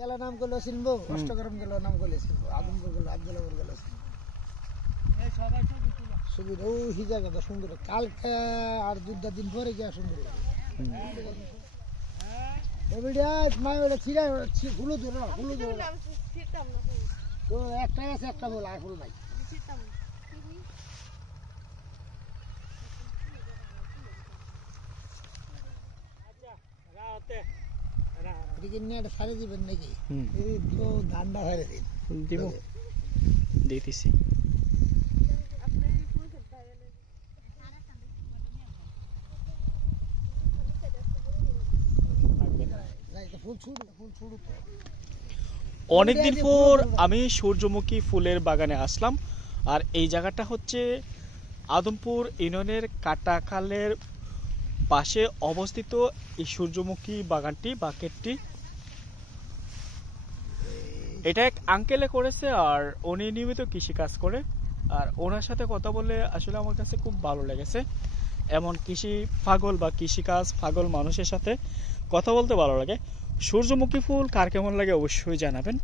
গেল নাম করলো চিনবো, অষ্টগ্রাম গেল নাম করলে চিনবো, আদমপুর গেল আব্দুল্লাপুর গেল চিনবো। সুবিধা ও জায়গাটা সুন্দর, কালকে আর 2 দিন পরে গিয়া সুন্দর গুলো ধরো না, গুলো ধরো তো একটাই আছে, একটা বল আর নাই। সারে দিবেন নাকি? ধানটা সারে দিন, দিব দিতেছি। অনেকদিন পর আমি সূর্যমুখী ফুলের বাগানে আসলাম। আর এই জায়গাটা হচ্ছে আদমপুর ইউনিয়নের কাটাখালের পাশে অবস্থিত এই সূর্যমুখী বাগানটি বা ক্ষেতটি। এটা এক আঙ্কেলে করেছে আর উনি নিয়মিত কৃষিকাজ করে। আর ওনার সাথে কথা বলে আসলে আমার কাছে খুব ভালো লেগেছে। এমন কৃষি পাগল বা কৃষিকাজ পাগল মানুষের সাথে কথা বলতে ভালো লাগে। সূর্যমুখী ফুল কার কেমন লাগে অবশ্যই জানাবেন।